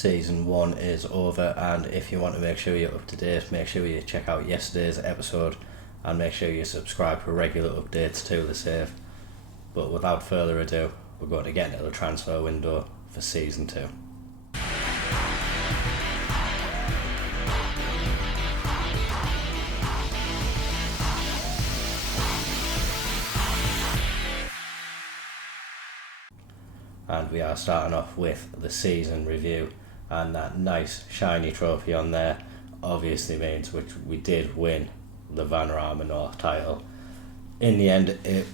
Season 1 is over, and if you want to make sure you're up to date, make sure you check out yesterday's episode and make sure you subscribe for regular updates to the save. But without further ado, we're going to get into the transfer window for Season 2. And we are starting off with the season review, and that nice shiny trophy on there obviously means which we did win the Vanarama North title. In the end, it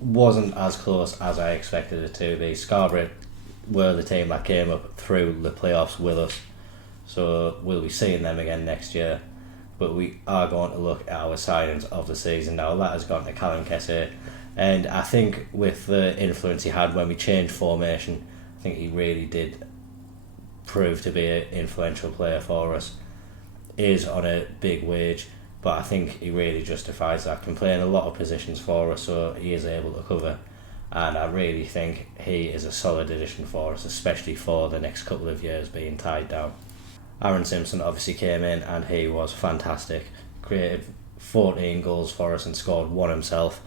wasn't as close as I expected it to be. Scarborough were the team that came up through the playoffs with us, so we'll be seeing them again next year. But we are going to look at our signings of the season now. That has gone to Callum Kesse, and I think with the influence he had when we changed formation, I think he really did prove to be an influential player for us. Is on a big wage, but I think he really justifies that. Can play in a lot of positions for us, so he is able to cover. And I really think he is a solid addition for us, especially for the next couple of years being tied down. Aaron Simpson obviously came in and he was fantastic. Created 14 goals for us and scored one himself.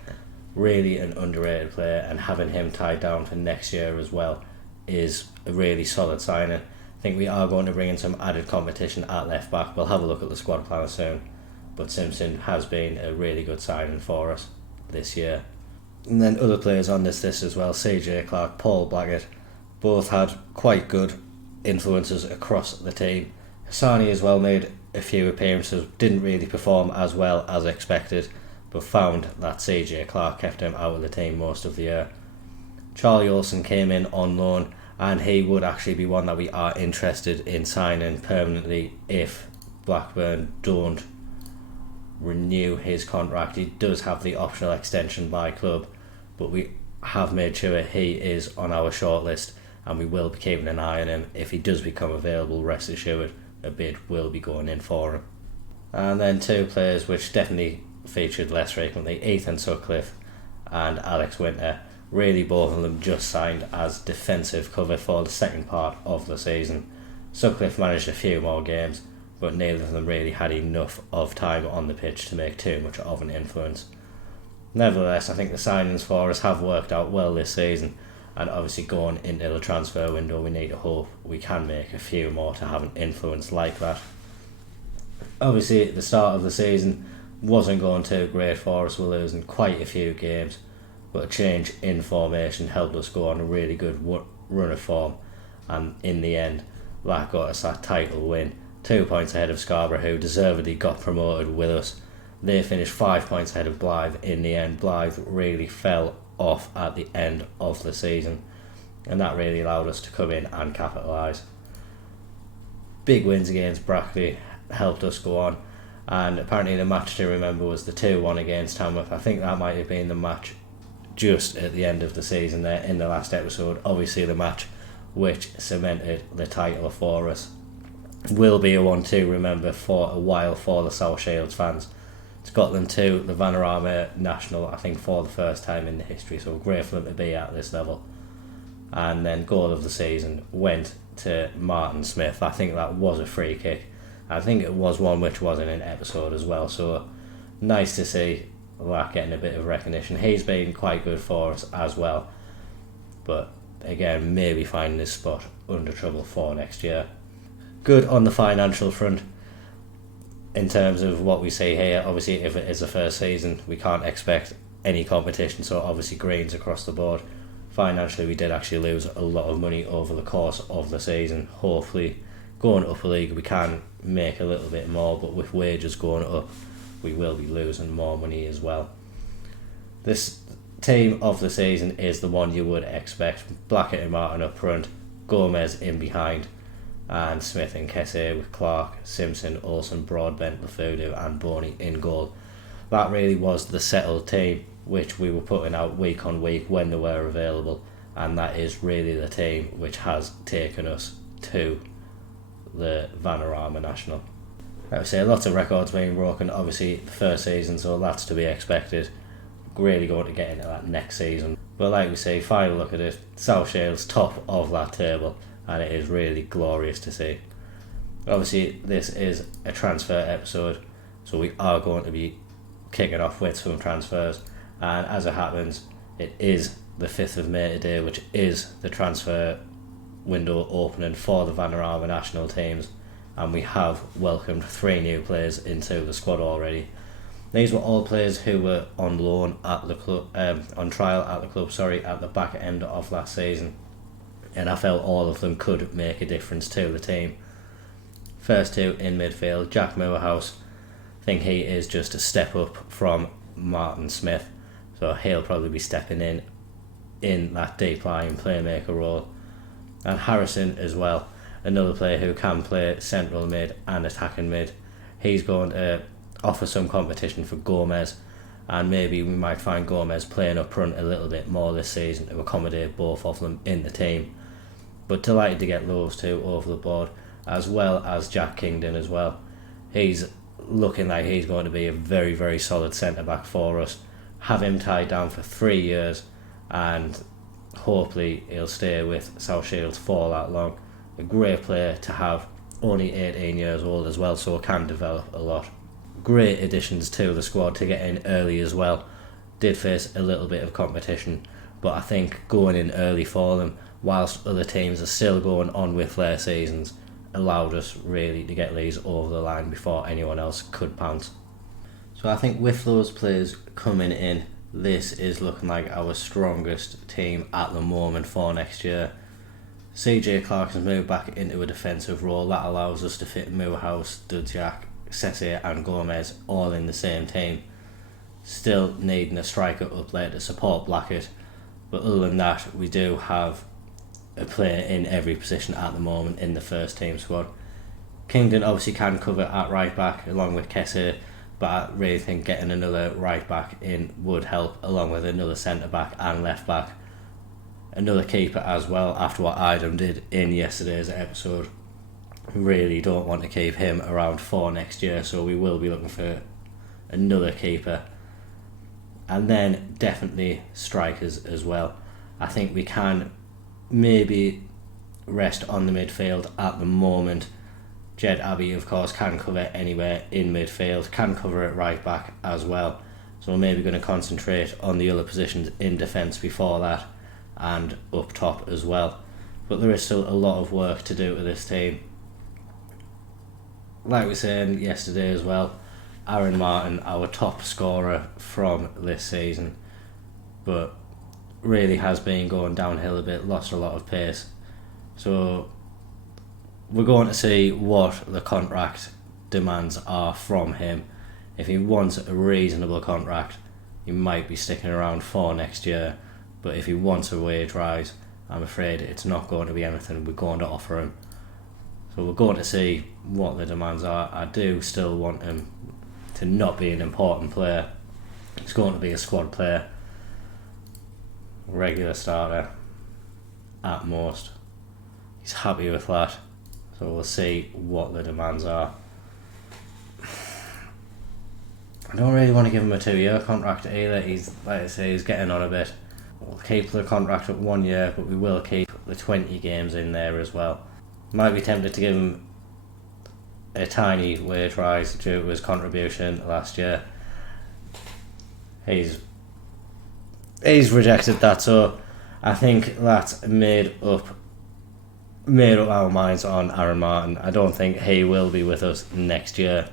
Really an underrated player, and having him tied down for next year as well is a really solid signing. I think we are going to bring in some added competition at left back. We'll have a look at the squad planner soon, but Simpson has been a really good signing for us this year. And then other players on this list as well, CJ Clark, Paul Blackett, both had quite good influences across the team. Hassani as well made a few appearances, didn't really perform as well as expected, but found that CJ Clark kept him out of the team most of the year. Charlie Olsen came in on loan, and he would actually be one that we are interested in signing permanently if Blackburn don't renew his contract. He does have the optional extension by club, but we have made sure he is on our shortlist, and we will be keeping an eye on him. If he does become available, rest assured a bid will be going in for him. And then two players which definitely featured less frequently, Ethan Sutcliffe and Alex Winter. Really both of them just signed as defensive cover for the second part of the season. Sutcliffe managed a few more games, but neither of them really had enough of time on the pitch to make too much of an influence. Nevertheless, I think the signings for us have worked out well this season, and obviously going into the transfer window we need to hope we can make a few more to have an influence like that. Obviously at the start of the season wasn't going too great for us. We're losing quite a few games, but a change in formation helped us go on a really good run of form, and in the end that got us that title win, 2 points ahead of Scarborough, who deservedly got promoted with us. They finished 5 points ahead of Blythe in the end. Blythe really fell off at the end of the season, and that really allowed us to come in and capitalise. Big wins against Brackley helped us go on, and apparently the match to remember was the 2-1 against Tamworth. I think that might have been the match just at the end of the season there in the last episode. Obviously the match which cemented the title for us will be a one to remember for a while for the South Shields fans. Scotland 2, the Vanarama National, I think for the first time in the history, so great for them to be at this level. And then goal of the season went to Martin Smith. I think that was a free kick. I think it was one which was in an episode as well, so nice to see that getting a bit of recognition. He's been quite good for us as well, but again maybe finding his spot under trouble for next year. Good on the financial front in terms of what we see here. Obviously if it is the first season we can't expect any competition, so obviously greens across the board. Financially we did actually lose a lot of money over the course of the season. Hopefully going up a league we can make a little bit more, but with wages going up we will be losing more money as well. This team of the season is the one you would expect. Blackett and Martin up front, Gomez in behind, and Smith and Kesse with Clark, Simpson, Olsen, Broadbent, Lafudu and Boney in goal. That really was the settled team which we were putting out week on week when they were available, and that is really the team which has taken us to the Vanarama National. I would say lots of records being broken, obviously the first season, so that's to be expected. Really going to get into that next season. But like we say, final look at it, South Shields top of that table, and it is really glorious to see. Obviously, this is a transfer episode, so we are going to be kicking off with some transfers, and as it happens, it is the 5th of May today, which is the transfer window opening for the Vanarama national teams, and we have welcomed 3 new players into the squad already. These were all players who were on loan at the club, on trial at the club, at the back end of last season, and I felt all of them could make a difference to the team. First 2 in midfield, Jack Moorhouse. I think he is just a step up from Martin Smith, so he'll probably be stepping in that deep line playmaker role. And Harrison as well, another player who can play central mid and attacking mid. He's going to offer some competition for Gomez, and maybe we might find Gomez playing up front a little bit more this season to accommodate both of them in the team. But delighted to get those 2 over the board, as well as Jack Kingdon as well. He's looking like he's going to be a very, very solid centre-back for us. Have him tied down for 3 years, and hopefully he'll stay with South Shields for that long. A great player to have, only 18 years old as well, so can develop a lot. Great additions to the squad to get in early as well. Did face a little bit of competition, but I think going in early for them, whilst other teams are still going on with their seasons, allowed us really to get these over the line before anyone else could pounce. So I think with those players coming in, this is looking like our strongest team at the moment for next year. CJ Clarkson's moved back into a defensive role. That allows us to fit Moorhouse, Dudziak, Sesse and Gomez all in the same team. Still needing a striker up there to support Blackett, but other than that, we do have a player in every position at the moment in the first team squad. Kingdon obviously can cover at right back along with Kesse, but I really think getting another right back in would help, along with another centre back and left back. Another keeper as well, after what Idem did in yesterday's episode. Really don't want to keep him around for next year, so we will be looking for another keeper. And then definitely strikers as well. I think we can maybe rest on the midfield at the moment. Jed Abbey, of course, can cover anywhere in midfield, can cover at right back as well. So we're maybe going to concentrate on the other positions in defence before that, and up top as well. But there is still a lot of work to do with this team. Like we were saying yesterday as well, Aaron Martin, our top scorer from this season, but really has been going downhill a bit, lost a lot of pace. So we're going to see what the contract demands are from him. If he wants a reasonable contract, he might be sticking around for next year, but if he wants a wage rise, I'm afraid it's not going to be anything we're going to offer him. So we're going to see what the demands are. I do still want him to not be an important player. He's going to be a squad player, regular starter at most. He's happy with that, so we'll see what the demands are. I don't really want to give him a 2-year contract either. He's, like I say, he's getting on a bit. We'll keep the contract at 1 year, but we will keep the 20 games in there as well. Might be tempted to give him a tiny wage rise due to his contribution last year. He's rejected that, so I think that's made up our minds on Aaron Martin. I don't think he will be with us next year,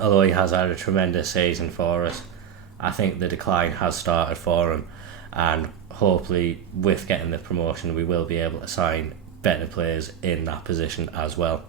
although he has had a tremendous season for us. I think the decline has started for him, and hopefully with getting the promotion we will be able to sign better players in that position as well.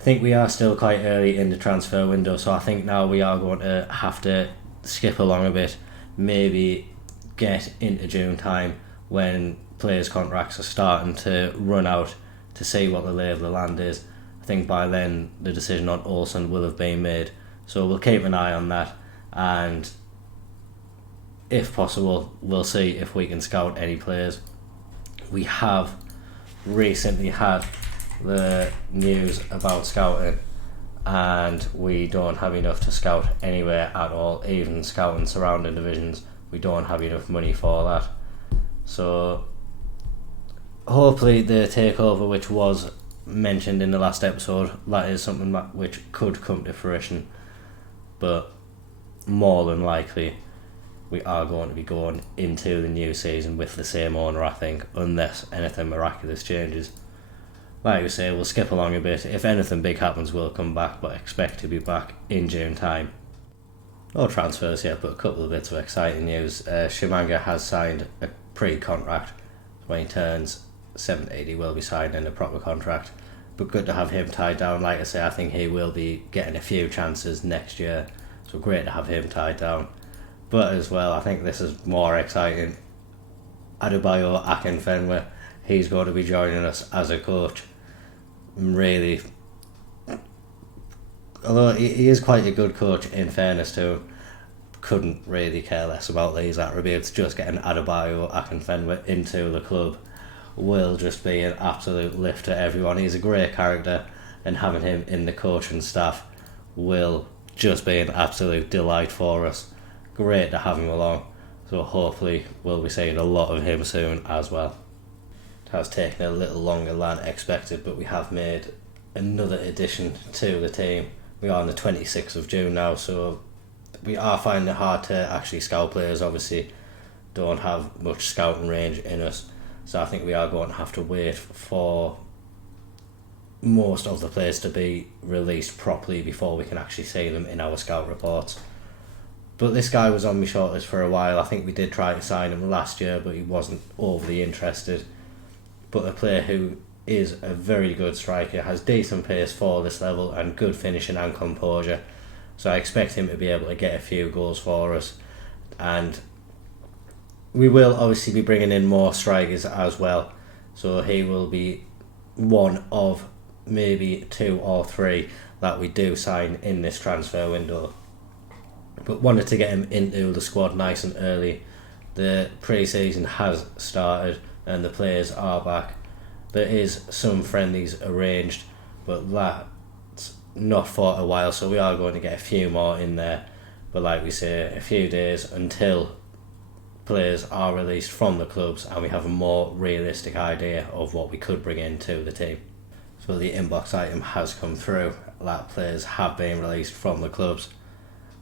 I think we are still quite early in the transfer window, so I think now we are going to have to skip along a bit, maybe get into June time when players' contracts are starting to run out, to see what the lay of the land is. I think by then the decision on Olsen will have been made, so we'll keep an eye on that, and if possible we'll see if we can scout any players. We have recently had the news about scouting, and we don't have enough to scout anywhere at all, even scouting surrounding divisions. We don't have enough money for that, so hopefully the takeover, which was mentioned in the last episode, that is something which could come to fruition. But more than likely, we are going to be going into the new season with the same owner, I think, unless anything miraculous changes. Like we say, we'll skip along a bit. If anything big happens, we'll come back, but expect to be back in June time. No transfers yet, but a couple of bits of exciting news. Shimanga has signed a pre-contract. When he turns 70, he will be signing a proper contract. But good to have him tied down. Like I say, I think he will be getting a few chances next year. So great to have him tied down. But as well, I think this is more exciting. Adebayo Akinfenwa, he's going to be joining us as a coach. Really, although he is quite a good coach, in fairness to him, couldn't really care less about these attributes. Just getting Adebayo Akinfenwa into the club will just be an absolute lift to everyone. He's a great character, and having him in the coaching staff will just be an absolute delight for us. Great to have him along, so hopefully we'll be seeing a lot of him soon as well. It has taken a little longer than expected, but we have made another addition to the team. We are on the 26th of June now, so we are finding it hard to actually scout players. Obviously don't have much scouting range in us, so I think we are going to have to wait for most of the players to be released properly before we can actually see them in our scout reports. But this guy was on my shortlist for a while. I think we did try to sign him last year, but he wasn't overly interested. But a player who is a very good striker, has decent pace for this level and good finishing and composure. So I expect him to be able to get a few goals for us. And we will obviously be bringing in more strikers as well. So he will be one of maybe 2 or 3 that we do sign in this transfer window. But wanted to get him into the squad nice and early. The pre-season has started and the players are back. There is some friendlies arranged, but that's not for a while, so we are going to get a few more in there. But like we say, a few days until players are released from the clubs and we have a more realistic idea of what we could bring into the team. So the inbox item has come through that players have been released from the clubs.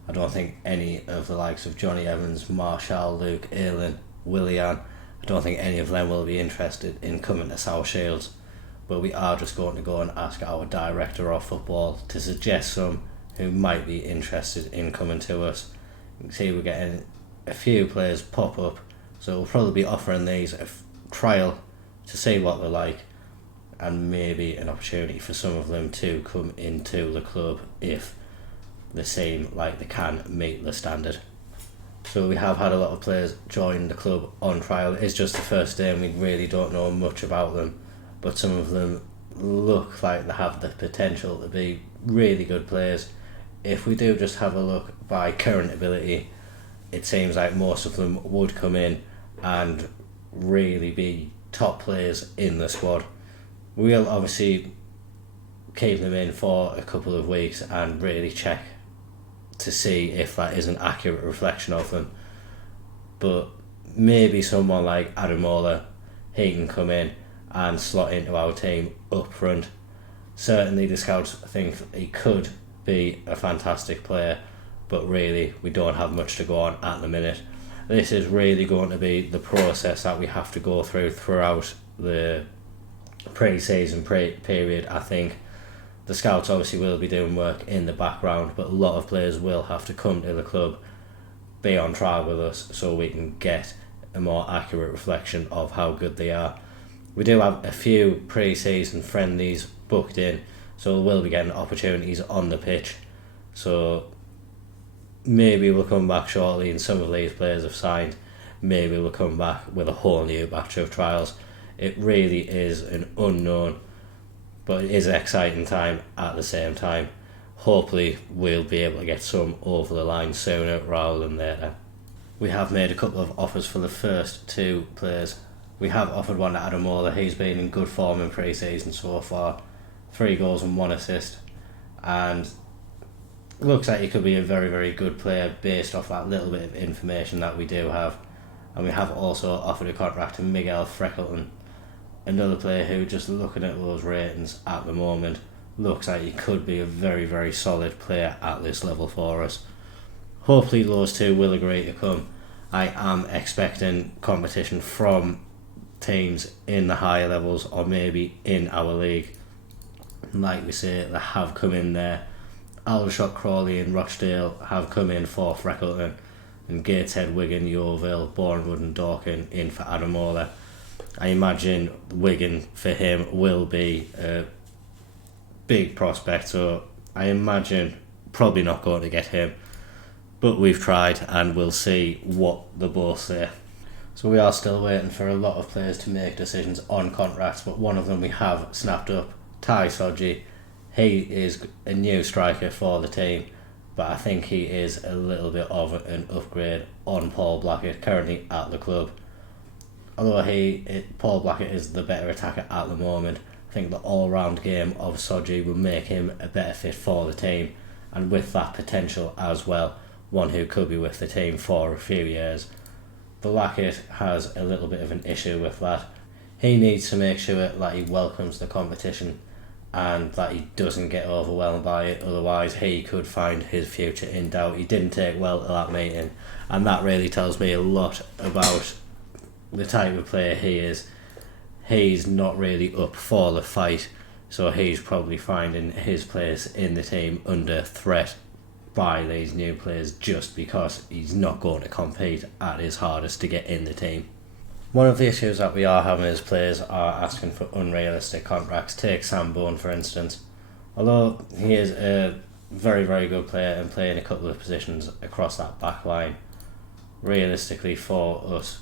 I don't think any of the likes of Johnny Evans, Marshall, Luke, Aylan, Willian, I don't think any of them will be interested in coming to South Shields, but we are just going to go and ask our director of football to suggest some who might be interested in coming to us. You can see we're getting a few players pop up, so we'll probably be offering these a trial to see what they're like, and maybe an opportunity for some of them to come into the club if they seem like they can meet the standard. So we have had a lot of players join the club on trial. It's just the first day and we really don't know much about them, but some of them look like they have the potential to be really good players. If we do just have a look by current ability, it seems like most of them would come in and really be top players in the squad. We'll obviously keep them in for a couple of weeks and really check to see if that is an accurate reflection of them. But maybe someone like Ademola, he can come in and slot into our team up front. Certainly the scouts think he could be a fantastic player, but really we don't have much to go on at the minute. This is really going to be the process that we have to go through throughout the pre-season period. I think the scouts obviously will be doing work in the background, but a lot of players will have to come to the club, be on trial with us, so we can get a more accurate reflection of how good they are. We do have a few pre-season friendlies booked in, so we'll be getting opportunities on the pitch. So maybe we'll come back shortly and some of these players have signed. Maybe we'll come back with a whole new batch of trials. It really is an unknown, but it is an exciting time at the same time. Hopefully we'll be able to get some over the line sooner rather than later. We have made a couple of offers for the first 2 players. We have offered one to Ademola. He's been in good form in pre-season so far, 3 goals and 1 assist, and looks like he could be a very, very good player based off that little bit of information that we do have. And we have also offered a contract to Miguel Freckleton. another player who, just looking at those ratings at the moment, looks like he could be a very, very solid player at this level for us. Hopefully those two will agree to come. I am expecting competition from teams in the higher levels or maybe in our league. Like we say, they have come in there. Aldershot, Crawley and Rochdale have come in for Freckleton, and Gateshead, Wigan, Yeovil, Bournemouth and Dorking in for Adamola. I imagine Wigan for him will be a big prospect, so I imagine probably not going to get him, but we've tried and we'll see what they both say. So we are still waiting for a lot of players to make decisions on contracts, but one of them we have snapped up, Ty Sodji. He is a new striker for the team, but I think he is a little bit of an upgrade on Paul Blackett, currently at the club. Although Paul Blackett is the better attacker at the moment, I think the all-round game of Sodji will make him a better fit for the team, and with that potential as well, one who could be with the team for a few years. Blackett has a little bit of an issue with that. He needs to make sure that he welcomes the competition and that he doesn't get overwhelmed by it, otherwise he could find his future in doubt. He didn't take well to that meeting, and that really tells me a lot about the type of player he is. He's not really up for the fight, so he's probably finding his place in the team under threat by these new players just because he's not going to compete at his hardest to get in the team. One of the issues that we are having is players are asking for unrealistic contracts. Take Sam Bone for instance. Although he is a very, very good player and playing a couple of positions across that back line, realistically for us,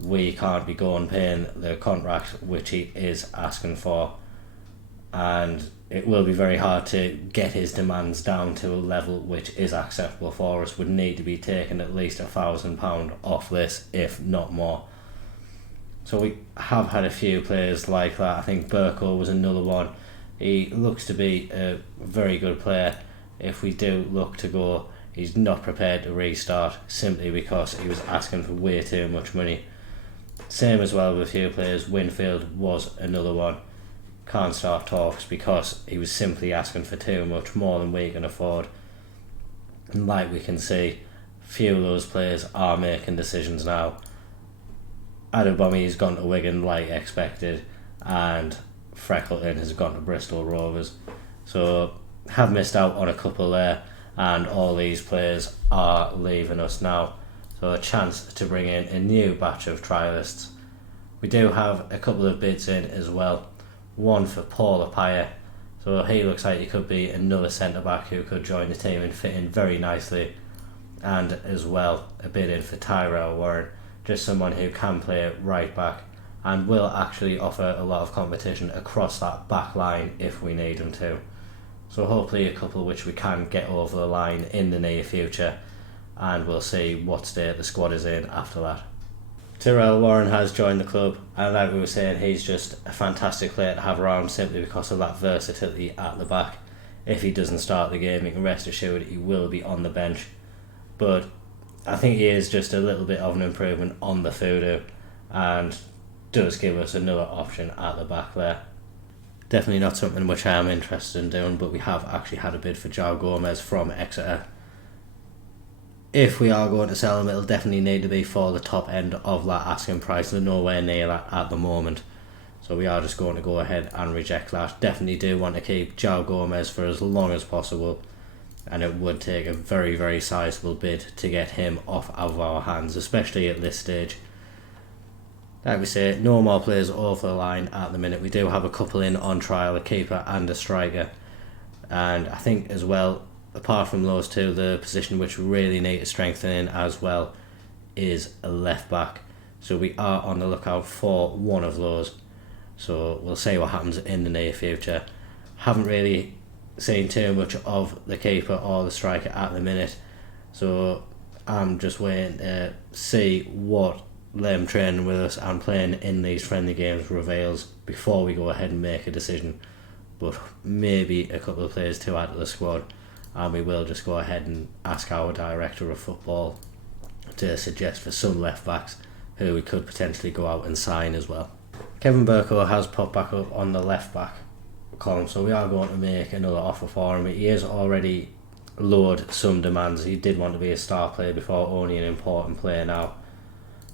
we can't be going paying the contract which he is asking for, and it will be very hard to get his demands down to a level which is acceptable for us. Would need to be taking at least £1,000 off this, if not more. So we have had a few players like that. I think Burko was another one. He looks to be a very good player. If we do look to go, he's not prepared to restart simply because he was asking for way too much money. Same as well with a few players. Winfield was another one. Can't start talks because he was simply asking for too much, more than we can afford. And like we can see, few of those players are making decisions now. Adebomey's gone to Wigan like expected, and Freckleton has gone to Bristol Rovers. So have missed out on a couple there, and all these players are leaving us now. So a chance to bring in a new batch of trialists. We do have a couple of bids in as well. One for Paul Apaya, so he looks like he could be another centre back who could join the team and fit in very nicely, and as well a bid in for Tyrell Warren, just someone who can play right back and will actually offer a lot of competition across that back line if we need him to. So hopefully a couple which we can get over the line in the near future, and we'll see what state the squad is in after that. Tyrell Warren has joined the club, and like we were saying, he's just a fantastic player to have around simply because of that versatility at the back. If he doesn't start the game, you can rest assured he will be on the bench, but I think he is just a little bit of an improvement on the Fudu and does give us another option at the back there. Definitely not something which I am interested in doing, but we have actually had a bid for João Gomez from Exeter. If we are going to sell him, it'll definitely need to be for the top end of that asking price. They're nowhere near that at the moment, so we are just going to go ahead and reject that. Definitely do want to keep João Gomez for as long as possible, and it would take a very, very sizable bid to get him off of our hands, especially at this stage. Like we say, no more players over the line at the minute. We do have a couple in on trial, a keeper and a striker, and I think as well, apart from those two, the position which we really need to strengthen in as well is a left back. So we are on the lookout for one of those. So we'll see what happens in the near future. Haven't really seen too much of the keeper or the striker at the minute. So I'm just waiting to see what them training with us and playing in these friendly games reveals before we go ahead and make a decision. But maybe a couple of players to add to the squad, and we will just go ahead and ask our director of football to suggest for some left backs who we could potentially go out and sign as well. Kevin Burko has popped back up on the left back column, so we are going to make another offer for him. He has already lowered some demands. He did want to be a star player before, only an important player now.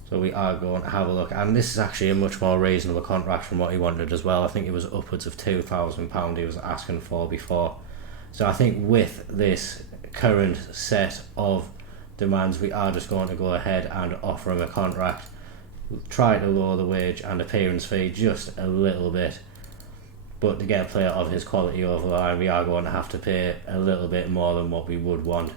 So we are going to have a look, and this is actually a much more reasonable contract from what he wanted as well. I think it was upwards of £2,000 he was asking for before. So I think with this current set of demands, we are just going to go ahead and offer him a contract, try to lower the wage and appearance fee just a little bit, but to get a player of his quality over the line, we are going to have to pay a little bit more than what we would want.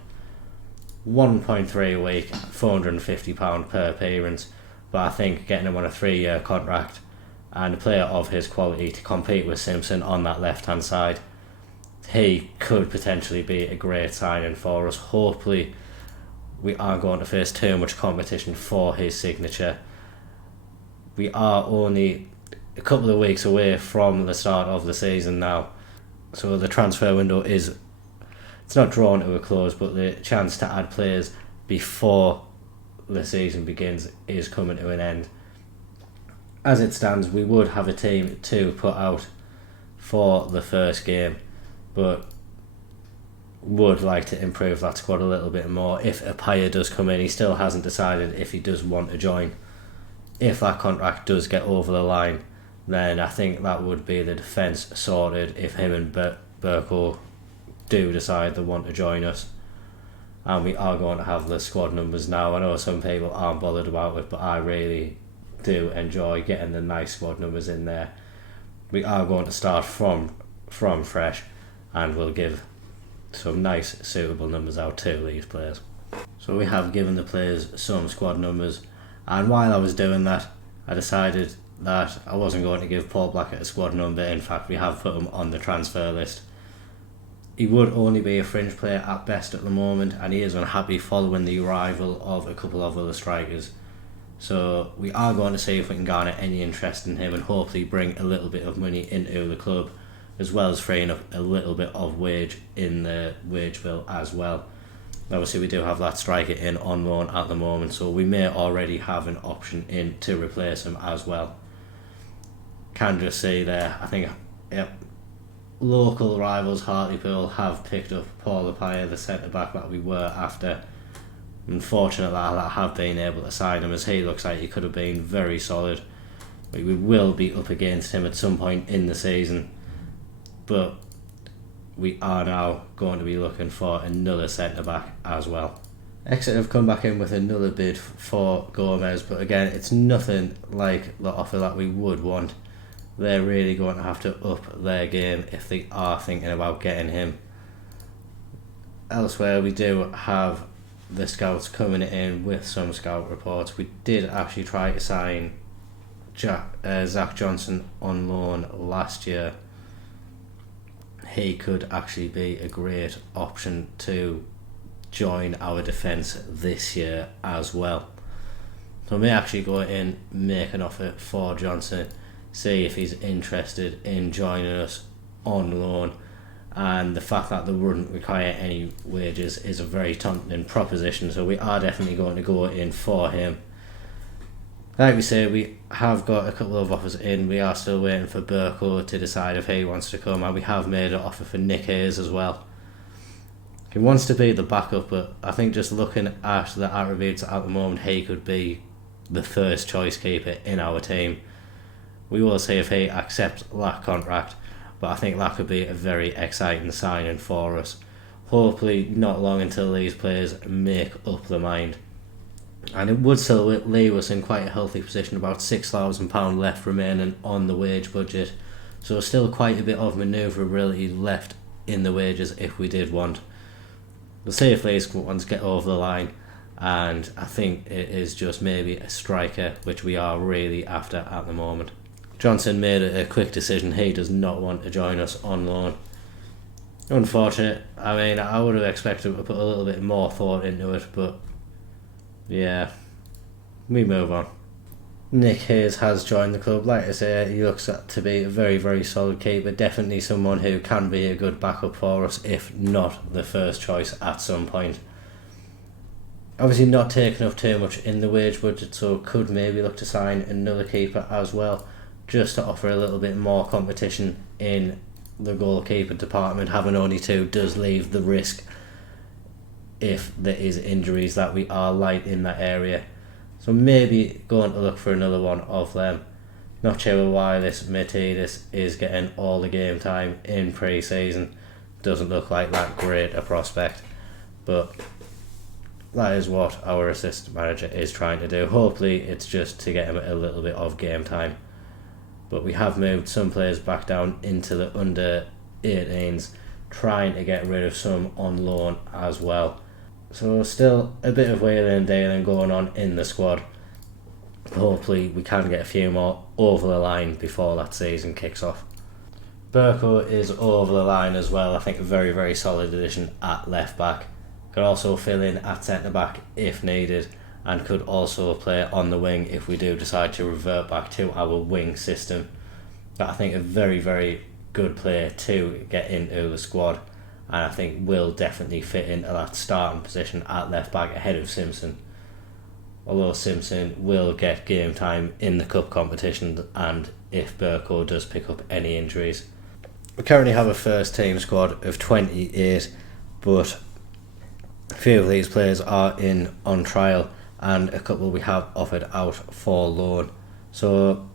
1.3 a week, £450 per appearance, but I think getting him on a 3-year contract and a player of his quality to compete with Simpson on that left hand side, he could potentially be a great signing for us. Hopefully we aren't going to face too much competition for his signature. We are only a couple of weeks away from the start of the season now, so the transfer window it's not drawn to a close, but the chance to add players before the season begins is coming to an end. As it stands, we would have a team to put out for the first game, but would like to improve that squad a little bit more. If Apaya does come in, he still hasn't decided if he does want to join. If that contract does get over the line, then I think that would be the defence sorted if him and Burko do decide they want to join us. And we are going to have the squad numbers now. I know some people aren't bothered about it, but I really do enjoy getting the nice squad numbers in there. We are going to start from fresh, and we'll give some nice suitable numbers out to these players. So we have given the players some squad numbers, and while I was doing that, I decided that I wasn't going to give Paul Blackett a squad number. In fact, we have put him on the transfer list. He would only be a fringe player at best at the moment, and he is unhappy following the arrival of a couple of other strikers. So we are going to see if we can garner any interest in him and hopefully bring a little bit of money into the club, as well as freeing up a little bit of wage in the wage bill as well. Obviously we do have that striker in on loan at the moment, so we may already have an option in to replace him as well. Can just see there, I think, local rivals Hartlepool have picked up Paul Apaya, the centre back that we were after. Unfortunately, I have been able to sign him, as he looks like he could have been very solid. We will be up against him at some point in the season, but we are now going to be looking for another centre back as well. Exeter have come back in with another bid for Gomez, but again, it's nothing like the offer that we would want. They're really going to have to up their game if they are thinking about getting him. Elsewhere, we do have the scouts coming in with some scout reports. We did actually try to sign Zach Johnson on loan last year. He could actually be a great option to join our defence this year as well. So I may actually go in, make an offer for Johnson, see if he's interested in joining us on loan, and the fact that they wouldn't require any wages is a very tempting proposition, so we are definitely going to go in for him. Like we say, we have got a couple of offers in. We are still waiting for Burko to decide if he wants to come, and we have made an offer for Nick Hayes as well. He wants to be the backup, but I think just looking at the attributes at the moment, he could be the first choice keeper in our team. We will see if he accepts that contract, but I think that could be a very exciting signing for us. Hopefully not long until these players make up their mind. And it would still leave us in quite a healthy position, about £6,000 left remaining on the wage budget. So still quite a bit of manoeuvrability left in the wages if we did want. We'll see if these ones get over the line, and I think it is just maybe a striker, which we are really after at the moment. Johnson made a quick decision. He does not want to join us on loan. Unfortunate. I mean, I would have expected him to put a little bit more thought into it, but yeah, we move on. Nick Hayes has joined the club. Like I say, he looks to be a very, very solid keeper. Definitely someone who can be a good backup for us, if not the first choice at some point. Obviously not taking up too much in the wage budget, so could maybe look to sign another keeper as well. just to offer a little bit more competition in the goalkeeper department. Having only two does leave the risk, if there is injuries, that we are light in that area. So maybe going to look for another one of them. Not sure why this Matidis is getting all the game time in pre-season. Doesn't look like that great a prospect, but that is what our assistant manager is trying to do. Hopefully it's just to get him a little bit of game time. But we have moved some players back down into the under 18s, trying to get rid of some on loan as well. So still a bit of wheeling and dealing going on in the squad. Hopefully we can get a few more over the line before that season kicks off. Burko is over the line as well. I think a very, very solid addition at left back. Could also fill in at centre back if needed, and could also play on the wing if we do decide to revert back to our wing system. But I think a very, very good player to get into the squad, and I think will definitely fit into that starting position at left back ahead of Simpson. Although Simpson will get game time in the cup competition, and if Burko does pick up any injuries. We currently have a first team squad of 28, but a few of these players are in on trial, and a couple we have offered out for loan. So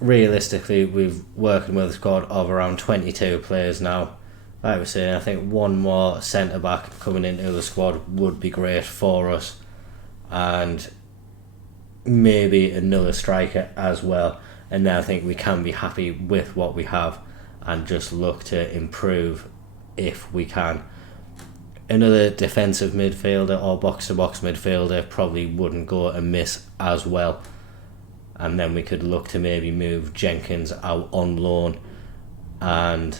realistically, we've working with a squad of around 22 players now. Like I was saying, I think one more centre back coming into the squad would be great for us, and maybe another striker as well. And then I think we can be happy with what we have and just look to improve if we can. Another defensive midfielder or box-to-box midfielder probably wouldn't go amiss as well. And then we could look to maybe move Jenkins out on loan and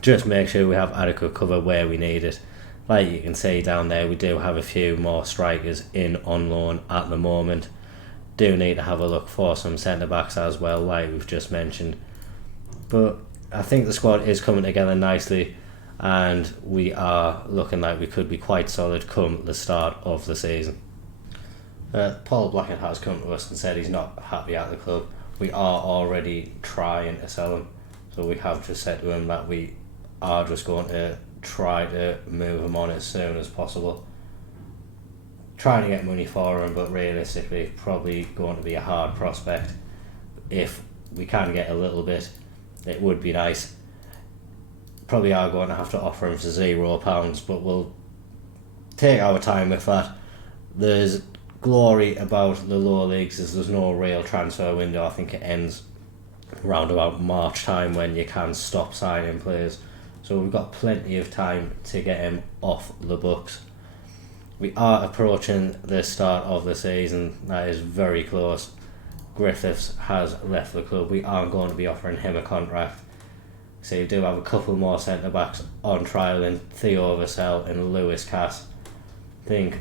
just make sure we have adequate cover where we need it. Like you can see down there, we do have a few more strikers in on loan at the moment. Do need to have a look for some centre-backs as well, like we've just mentioned. But I think the squad is coming together nicely, and we are looking like we could be quite solid come the start of the season. Paul Blackett has come to us and said he's not happy at the club. We are already trying to sell him, so we have just said to him that we are just going to try to move him on as soon as possible. Trying to get money for him, but realistically probably going to be a hard prospect. If we can get a little bit, it would be nice. Probably are going to have to offer him for £0, but we'll take our time with that. There's glory about the lower leagues is there's no real transfer window. I think it ends around about March time when you can stop signing players. So we've got plenty of time to get him off the books. We are approaching the start of the season. That is very close. Griffiths has left the club. We aren't going to be offering him a contract. So you do have a couple more centre backs on trial in Theo Vassell and Lewis Cass. I think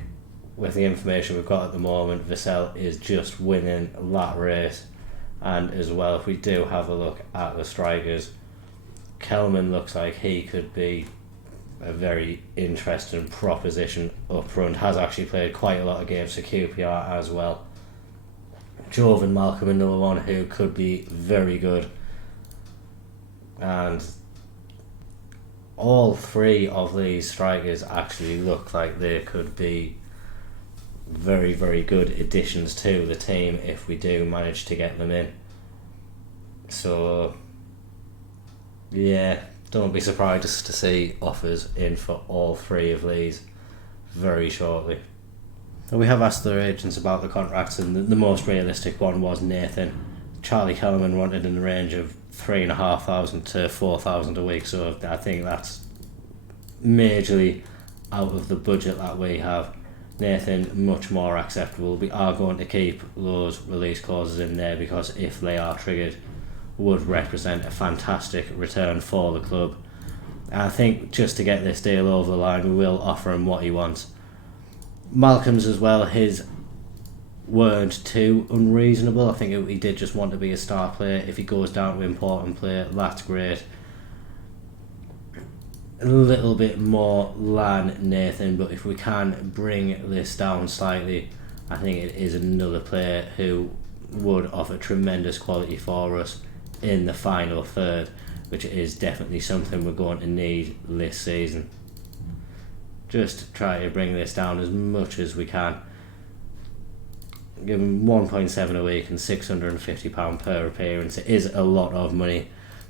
with the information we've got at the moment, Vassell is just winning that race. And as well, if we do have a look at the strikers, Kelman looks like he could be a very interesting proposition up front. Has actually played quite a lot of games for QPR as well. Jovan Malcolm, another one who could be very good. And all three of these strikers actually look like they could be very, very good additions to the team if we do manage to get them in. So yeah, don't be surprised to see offers in for all three of these very shortly. So we have asked their agents about the contracts, and the most realistic one was Nathan. Charlie Kellerman wanted in the range of $3,500 to $4,000 a week, so I think that's majorly out of the budget that we have. Nathan, much more acceptable. We are going to keep those release clauses in there because if they are triggered, would represent a fantastic return for the club. And I think just to get this deal over the line, we will offer him what he wants. Malcolm's as well, his weren't too unreasonable. I think he did just want to be a star player. If he goes down to important player, that's great. A little bit more than Nathan, but if we can bring this down slightly, I think it is another player who would offer tremendous quality for us in the final third, which is definitely something we're going to need this season. Just try to bring this down as much as we can. Give him 1.7 a week and £650 per appearance. It is a lot of money,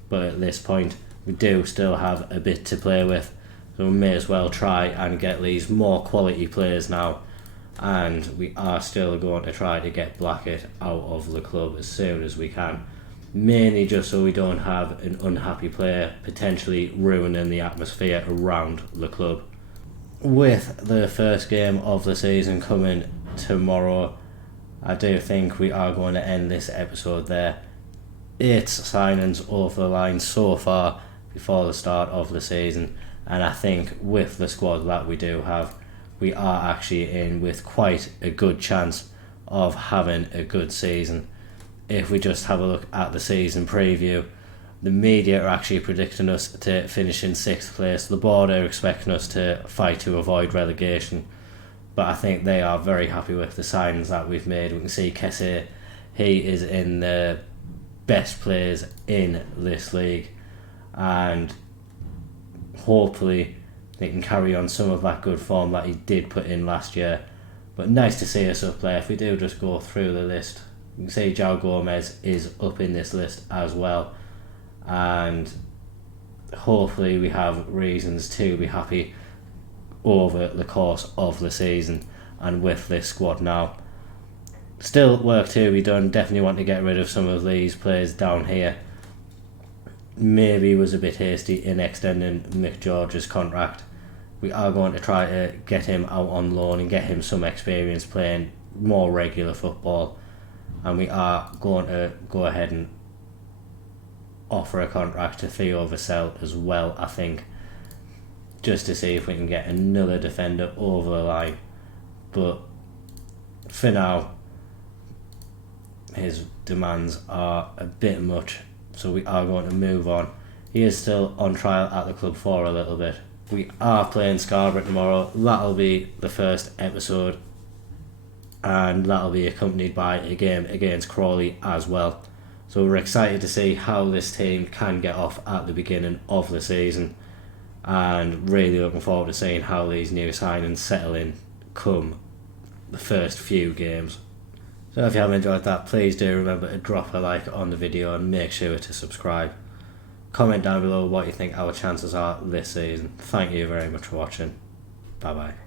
but at this point we do still have a bit to play with, so we may as well try and get these more quality players now, and we are still going to try to get Blackett out of the club as soon as we can, mainly just so we don't have an unhappy player potentially ruining the atmosphere around the club. With the first game of the season coming tomorrow, I do think we are going to end this episode there. 8 signings over the line so far before the start of the season, and I think with the squad that we do have, we are actually in with quite a good chance of having a good season. If we just have a look at the season preview, the media are actually predicting us to finish in 6th place. The board are expecting us to fight to avoid relegation, but I think they are very happy with the signings that we've made. We can see Kessie, he is in the best players in this league, and hopefully they can carry on some of that good form that he did put in last year. But nice to see us up there. If we do just go through the list, you can see João Gomez is up in this list as well, and hopefully we have reasons to be happy over the course of the season. And with this squad now, still work to be done. Definitely want to get rid of some of these players down here. Maybe was a bit hasty in extending Mick George's contract. We are going to try to get him out on loan and get him some experience playing more regular football, and we are going to go ahead and offer a contract to Theo Vassell as well, I think, just to see if we can get another defender over the line. But for now, his demands are a bit much, so we are going to move on. He is still on trial at the club for a little bit. We are playing Scarborough tomorrow. That'll be the first episode, and that'll be accompanied by a game against Crawley as well. So we're excited to see how this team can get off at the beginning of the season, and really looking forward to seeing how these new signings settle in come the first few games. So if you have enjoyed that, please do remember to drop a like on the video and make sure to subscribe. Comment down below what you think our chances are this season. Thank you very much for watching. Bye bye.